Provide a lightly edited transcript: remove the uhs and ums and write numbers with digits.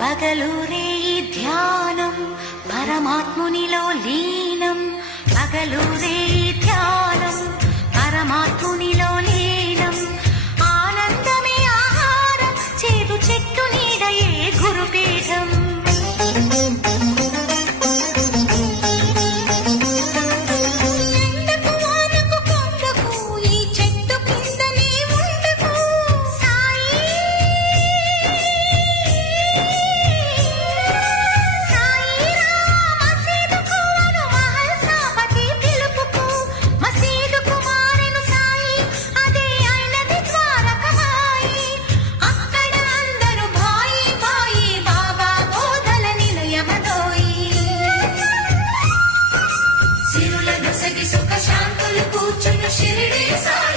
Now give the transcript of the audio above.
పగలూరే ధ్యానం పరమాత్మునిలో లీనం, పగలూరే ధ్యానం పరమాత్మునిలో లీనం. ఆనందమే ఆహారం, చేదు చెట్టు నీడయే గురుపీఠం. సుఖ శాంతులు కూర్చున్న షిరిడి సాయి.